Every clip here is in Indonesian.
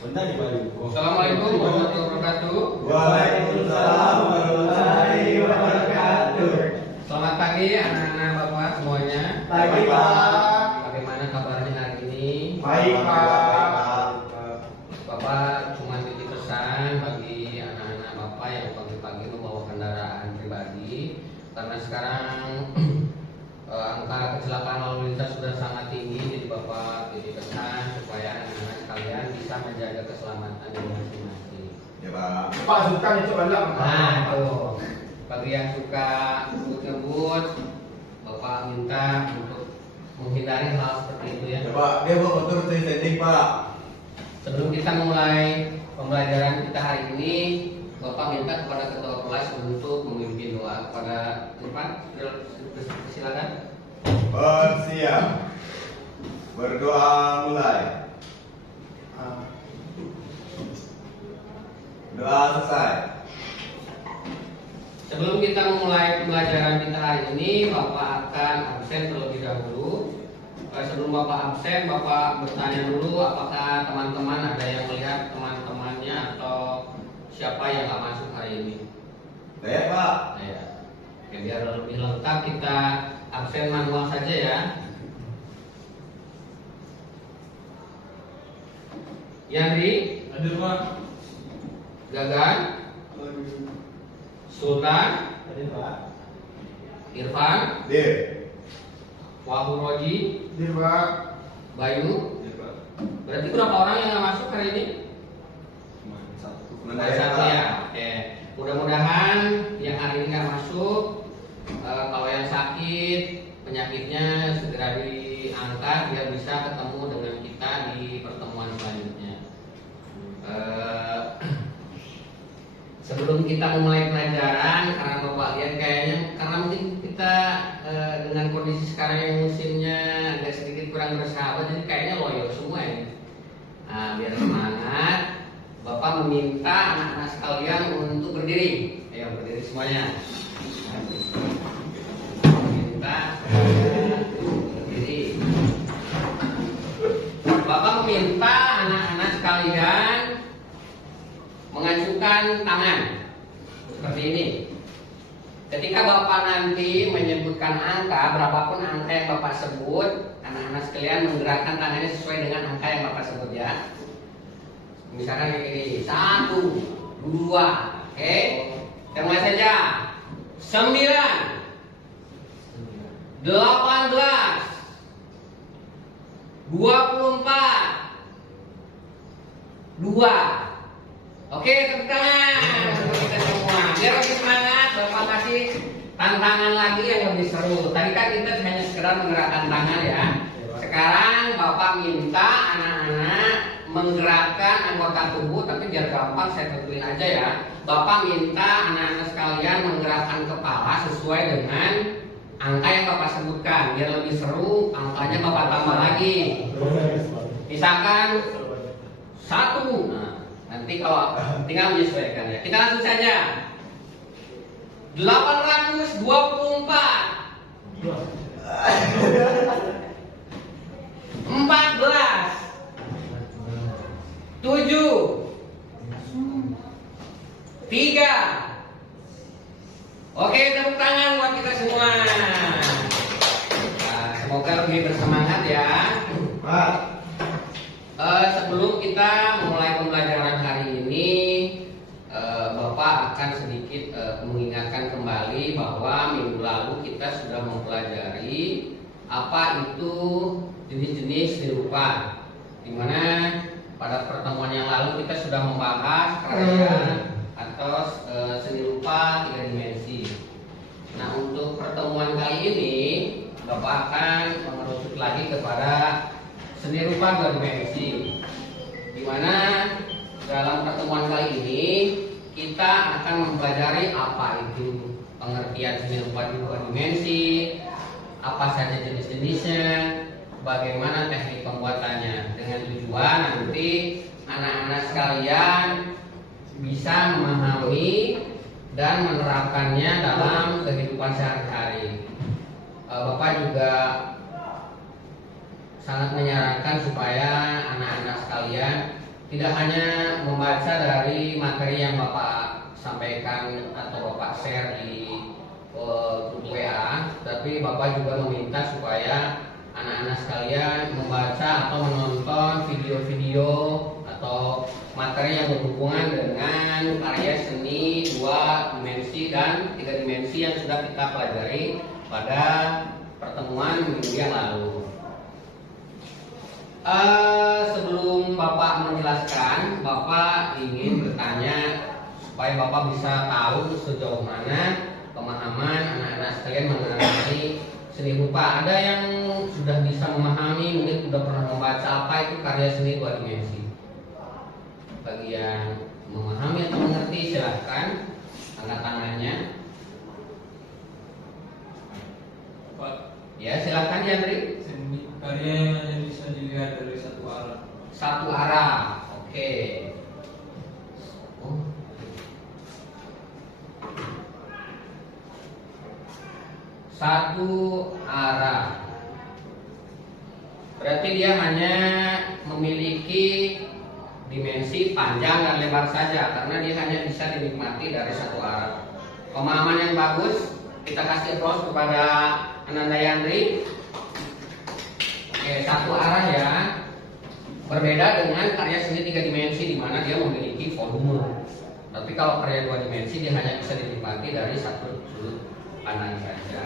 Assalamualaikum warahmatullahi wabarakatuh. Waalaikumsalam warahmatullahi wabarakatuh. Selamat pagi anak-anak bapak semuanya. Pagi Pak. Bagaimana kabarnya hari ini? Baik Pak. Bapak cuma titip pesan bagi anak-anak bapak yang pagi-pagi membawa kendaraan pribadi, karena sekarang angka kecelakaan lalu lintas sudah sangat tinggi. Jadi bapak titip pesan supaya anak-anak sekalian bisa menjaga keselamatan masing-masing. Ya Pak. Pak suka itu balap. Nah, tuh. Bagi yang suka ngebut, bapak minta untuk menghindari hal seperti itu ya. Ya Pak, dia bawa motor setting Pak. Sebelum kita memulai pembelajaran kita hari ini, bapak minta kepada ketua kelas untuk memimpin doa kepada Irfan. Silakan. Siap. Berdoa mulai. Doa selesai. Sebelum kita memulai pembelajaran kita hari ini, bapak akan absen terlebih dahulu. Sebelum bapak absen, bapak bertanya dulu apakah teman-teman ada yang melihat teman-temannya atau siapa yang nggak masuk hari ini. Saya Pak. Ya. Oke, biar lebih lengkap kita absen manual saja ya. Yandri, Hadir Pak. Gagan, Sultan, Hadir Pak. Irfan, Dir. Wahyu Roji, Hadir Pak. Bayu. Hadir Pak. Berarti berapa orang yang nggak masuk hari ini? Cuma satu. Cuma satu ya. Oke. Mudah-mudahan yang hari ini nggak masuk, kalau yang sakit penyakitnya segera diangkat biar bisa ketemu dengan kita di pertemuan selanjutnya. Sebelum kita memulai pelajaran, karena bapak lihat kayaknya karena mungkin kita dengan kondisi sekarang yang musimnya agak sedikit kurang bersahabat, jadi kayaknya loyo semua ini. Nah, biar semangat, bapak meminta anak-anak sekalian untuk berdiri. Ayo berdiri semuanya. Minta berdiri. Bapak meminta anak-anak sekalian mengajukan tangan seperti ini. Ketika bapak nanti menyebutkan angka, berapapun angka yang bapak sebut, anak-anak sekalian menggerakkan tangannya sesuai dengan angka yang bapak sebut ya. Misalkan kayak gini, 1, 2, oke? Kita mulai saja. 9, 18, 24, 2. Oke, tepuk tangan untuk kita semua. Biar lebih semangat, bapak kasih tantangan lagi yang lebih seru. Tadi kan kita hanya sekedar menggerakkan tangan ya. Sekarang bapak minta anak-anak menggerakkan anggota tubuh, tapi biar gampang saya tentuin aja ya. Bapak minta anak-anak sekalian menggerakkan kepala sesuai dengan angka yang bapak sebutkan. Biar lebih seru, angkanya bapak tambah lagi. Misalkan 1. Nah, nanti kalau tinggal menyesuaikan ya. Kita langsung saja. 824, 14, 7, 3. Oke, tepuk tangan buat kita semua. Nah, semoga lebih bersemangat ya. Pak. Sebelum kita memulai pembelajaran hari ini, Bapak akan sedikit mengingatkan kembali bahwa minggu lalu kita sudah mempelajari apa itu jenis-jenis seni rupa, dimana pada pertemuan yang lalu kita sudah membahas karya atau seni rupa 3 dimensi. Nah, untuk pertemuan kali ini Bapak akan mengerucut lagi kepada seni rupa 2 dimensi, di mana dalam pertemuan kali ini kita akan mempelajari apa itu pengertian seni rupa 2 dimensi, apa saja jenis-jenisnya, bagaimana teknik pembuatannya, dengan tujuan nanti anak-anak sekalian bisa memahami dan menerapkannya dalam kehidupan sehari-hari. Bapak juga sangat menyarankan supaya anak-anak sekalian tidak hanya membaca dari materi yang Bapak sampaikan atau Bapak share di grup WA, tapi Bapak juga meminta supaya anak-anak sekalian membaca atau menonton video-video atau materi yang berhubungan dengan karya seni 2 dimensi dan 3 dimensi yang sudah kita pelajari pada pertemuan minggu yang lalu. Sebelum Bapak menjelaskan, Bapak ingin bertanya supaya Bapak bisa tahu sejauh mana pemahaman anak-anak sekalian mengenai seni rupa. Ada yang sudah bisa memahami, mungkin sudah pernah membaca apa itu karya seni 2 dimensi. Bagi yang memahami atau mengerti silahkan angkat tangannya. Pak, Ya silahkan Yandri. seni karya yang hanya bisa dilihat dari satu arah. Satu arah, oke. Oh. Satu arah. Berarti dia hanya memiliki dimensi panjang dan lebar saja, karena dia hanya bisa dinikmati dari satu arah. Pemahaman yang bagus, kita kasih applause kepada Ananda Yandri. Oke, satu arah ya. Berbeda dengan karya seni 3 dimensi di mana dia memiliki volume. Tapi kalau karya 2 dimensi dia hanya bisa dinikmati dari satu sudut pandang saja.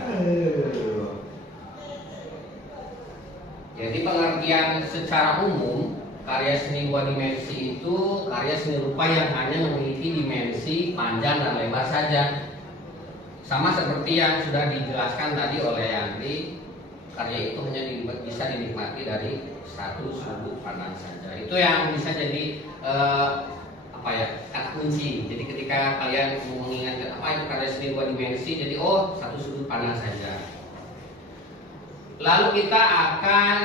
Jadi pengertian secara umum karya seni 2 dimensi itu karya seni rupa yang hanya memiliki dimensi panjang dan lebar saja. Sama seperti yang sudah dijelaskan tadi oleh Yandri, karya itu hanya bisa dinikmati dari satu sudut pandang saja. Itu yang bisa jadi kata kunci. Jadi ketika kalian mengingatkan apa itu karya seni 2 dimensi, jadi satu sudut pandang saja. Lalu kita akan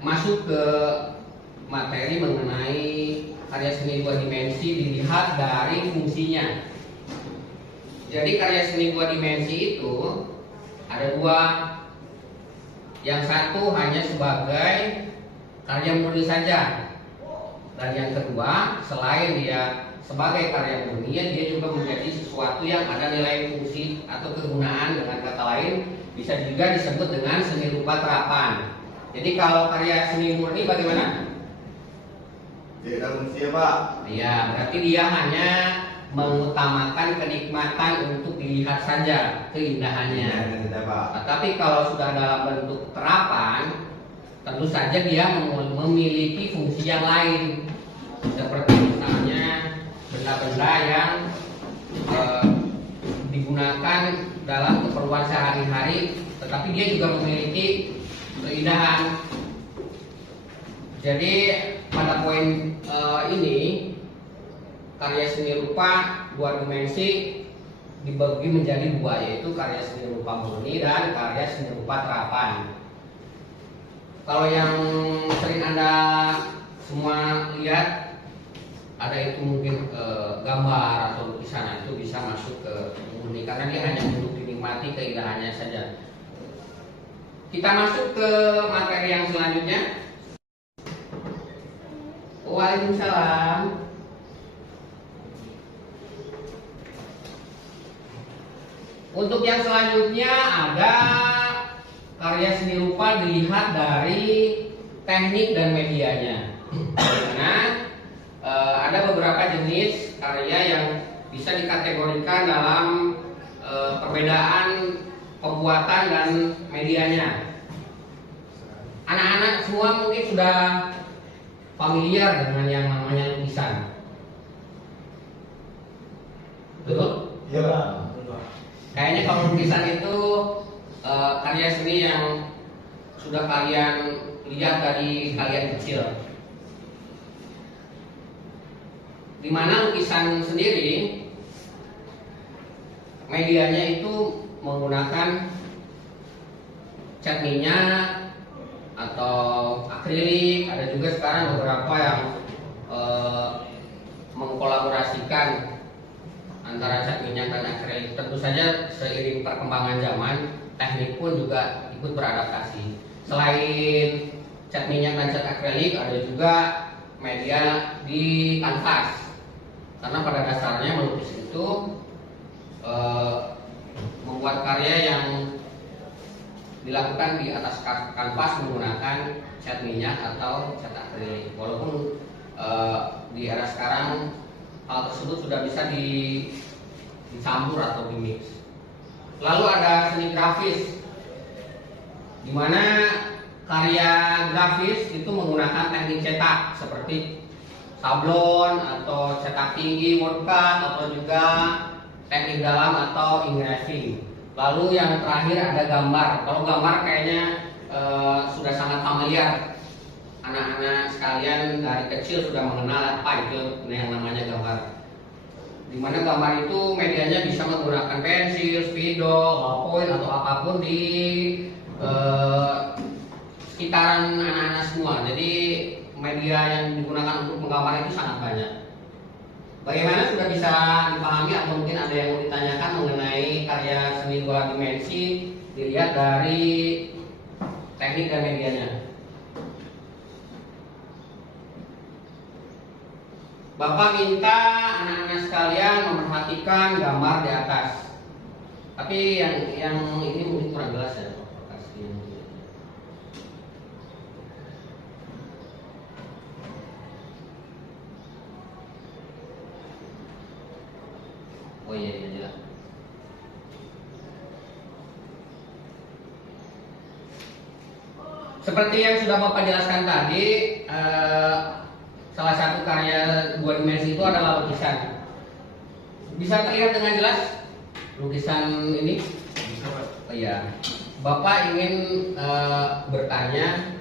masuk ke materi mengenai karya seni 2 dimensi dilihat dari fungsinya. Jadi karya seni 2 dimensi itu ada 2. Yang satu hanya sebagai karya murni saja, dan yang kedua selain dia sebagai karya murni, dia juga menjadi sesuatu yang ada nilai fungsi atau kegunaan. Dengan kata lain bisa juga disebut dengan seni rupa terapan. Jadi kalau karya seni murni bagaimana? Tidak ada fungsi ya Pak. Ya, berarti dia hanya mengutamakan kenikmatan untuk dilihat saja, keindahannya. Tidak Pak. Tapi kalau sudah dalam bentuk terapan, tentu saja dia memiliki fungsi yang lain, seperti misalnya benda-benda yang digunakan dalam keperluan sehari-hari, tetapi dia juga memiliki keindahan. Jadi pada poin ini karya seni rupa 2 dimensi dibagi menjadi 2, yaitu karya seni rupa murni dan karya seni rupa terapan. Kalau yang sering Anda semua lihat, ada itu mungkin gambar atau lukisan, itu bisa masuk ke murni karena dia hanya untuk dinikmati keindahannya saja. Kita masuk ke materi yang selanjutnya. Waalaikumsalam. Untuk yang selanjutnya ada karya seni rupa dilihat dari teknik dan medianya. Karena ada beberapa jenis karya yang bisa dikategorikan dalam perbedaan pembuatan dan medianya. Anak-anak semua mungkin sudah familiar dengan yang namanya lukisan. Betul? Iya Pak. Kayaknya kalau lukisan itu karya seni yang sudah kalian lihat dari kalian kecil. Dimana lukisan sendiri medianya itu menggunakan cat minyak atau akrilik. Ada juga sekarang beberapa yang mengkolaborasikan antara cat minyak dan akrilik. Tentu saja seiring perkembangan zaman, teknik pun juga ikut beradaptasi. Selain cat minyak dan cat akrilik, ada juga media di kanvas. Karena pada dasarnya melukis itu membuat karya yang dilakukan di atas kanvas menggunakan cat minyak atau cat akrilik. Walaupun di era sekarang hal tersebut sudah bisa dicampur atau dimix. Lalu ada seni grafis, di mana karya grafis itu menggunakan teknik cetak seperti sablon atau cetak tinggi, wordcut, atau juga teknik dalam atau engraving. Lalu yang terakhir ada gambar. Kalau gambar kayaknya sudah sangat familiar. Anak-anak sekalian dari kecil sudah mengenal apa itu yang namanya gambar. Dimana gambar itu medianya bisa menggunakan pensil, spidol, ballpoint atau apapun di sekitaran anak-anak semua. Jadi media yang digunakan untuk menggambar itu sangat banyak. Bagaimana sudah bisa dipahami atau mungkin ada yang mau ditanyakan mengenai karya seni dua dimensi dilihat dari teknik dan medianya? Bapak minta anak-anak sekalian memperhatikan gambar di atas. Tapi yang ini mungkin kurang jelas ya. Oh iya. Seperti yang sudah Bapak jelaskan tadi, salah satu karya dua dimensi itu adalah lukisan. Bisa terlihat dengan jelas lukisan ini? Oh iya. Bapak ingin bertanya,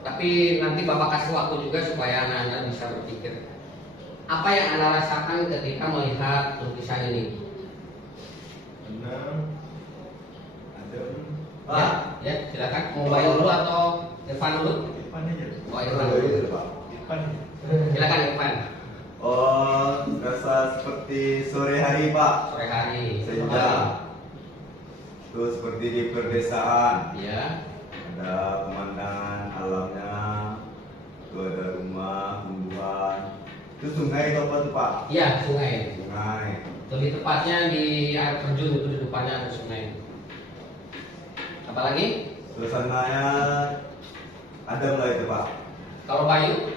tapi nanti Bapak kasih waktu juga supaya anak-anak bisa berpikir. Apa yang Anda rasakan ketika melihat lukisan ini? Tenang, adem. Ya, ya silakan. Mau Bayu dulu atau Irfan dulu? Irfan aja. Oh Irfan. Irfan. Silakan Irfan. Oh, rasa seperti sore hari, Pak. Sore hari. Senja. Itu seperti di perdesaan. Ya. Ada pemandangan alamnya. Itu ada rumah, tumbuhan. Itu sungai atau apa tuh, Pak? Iya, sungai. Sungai. Lebih tepatnya di air terjun, itu di depannya ada sungai. Apa lagi? Suasananya adem lah itu, Pak. Kalau Bayu?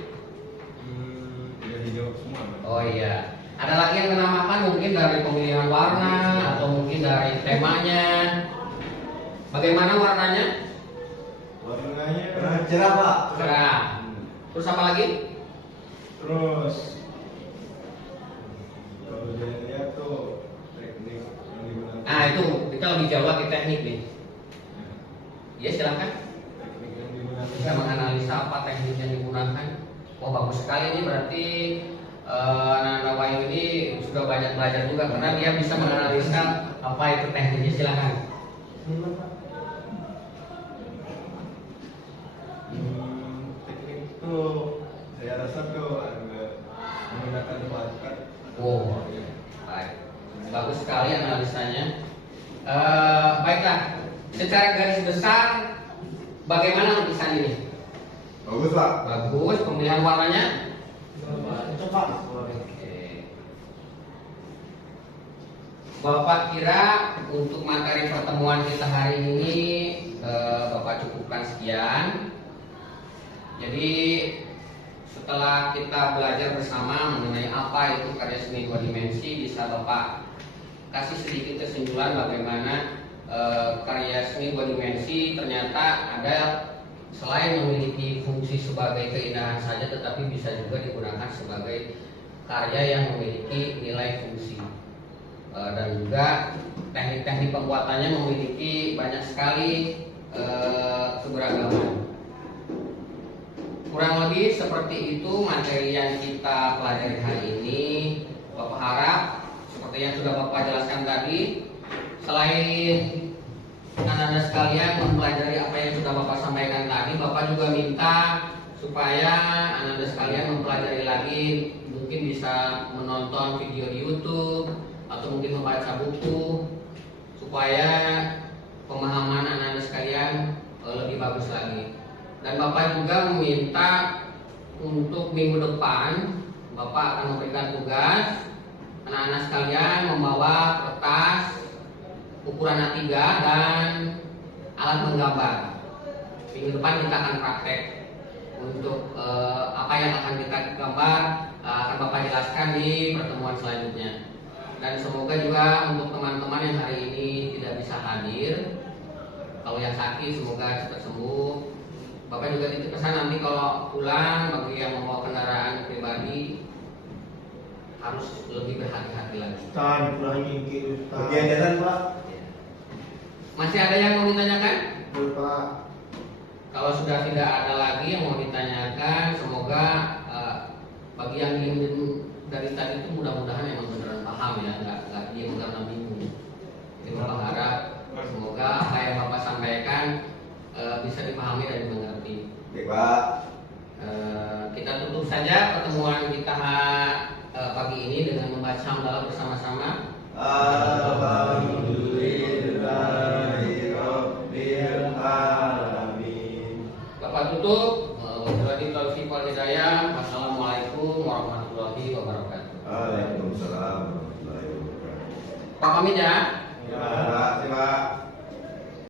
Udah dijawab semua. Oh iya. Ada lagi yang menamakan mungkin dari pemilihan warna atau mungkin dari temanya. Bagaimana warnanya? Warnanya cerah, Pak. Cerah. Terus apa lagi? Terus kalau dia lihat tuh teknik yang digunakan. Nah itu kita lebih jauh lagi teknik nih. Ya silakan. Teknik yang digunakan. Bisa menganalisa apa teknik yang digunakan. Oh bagus sekali ini berarti anak-anak Bayu ini sudah banyak belajar juga karena dia bisa menganalisa apa itu tekniknya. Silakan. Teknik itu saya rasa tuh agak menggunakan wordcut. Oh, baik. Bagus sekali analisanya. Baiklah, secara garis besar bagaimana lukisan ini? Bagus, Pak. Bagus. Pemilihan warnanya? Itu, Pak. Oke. Bapak kira untuk materi pertemuan kita hari ini Bapak cukupkan sekian. Jadi setelah kita belajar bersama mengenai apa itu karya seni dua dimensi, bisa Bapak kasih sedikit kesimpulan bagaimana karya seni dua dimensi ternyata ada selain memiliki fungsi sebagai keindahan saja, tetapi bisa juga digunakan sebagai karya yang memiliki nilai fungsi. Dan juga teknik-teknik pembuatannya memiliki banyak sekali keberagaman. Kurang lebih seperti itu materi yang kita pelajari hari ini. Bapak harap seperti yang sudah Bapak jelaskan tadi, selain anak-anak sekalian mempelajari apa yang sudah Bapak sampaikan tadi, Bapak juga minta supaya anak-anak sekalian mempelajari lagi, mungkin bisa menonton video di YouTube atau mungkin membaca buku supaya pemahaman anak-anak sekalian lebih bagus lagi. Dan Bapak juga meminta untuk minggu depan Bapak akan memberikan tugas anak-anak sekalian membawa kertas ukuran A3 dan alat menggambar. Minggu depan kita akan praktek untuk apa yang akan kita gambar akan Bapak jelaskan di pertemuan selanjutnya. Dan semoga juga untuk teman-teman yang hari ini tidak bisa hadir, kalau yang sakit semoga cepat sembuh. Bapak juga titip pesan nanti kalau pulang bagi yang membawa kendaraan pribadi harus lebih berhati-hati lagi. Ustaz, dikurangi gitu Ustaz. Bagian jalan Pak. Masih ada yang mau ditanyakan? Betul, Pak. Kalau sudah tidak ada lagi yang mau ditanyakan, semoga bagi yang diem dari tadi itu mudah-mudahan memang beneran paham ya, nggak diem karena bingung. Jadi Bapak harap semoga apa yang Bapak sampaikan bisa dipahami dan dimengerti. Oke Pak. Kita tutup saja pertemuan kita pagi ini dengan membaca hamdalah bersama-sama. Alhamdulillahirabbil alamin. Bapak tutup. Wabillahi taufiq wal hidayah. Wassalamualaikum warahmatullahi wabarakatuh. Waalaikumsalam warahmatullahi wabarakatuh. Pak pamit ya. Ya, Pak.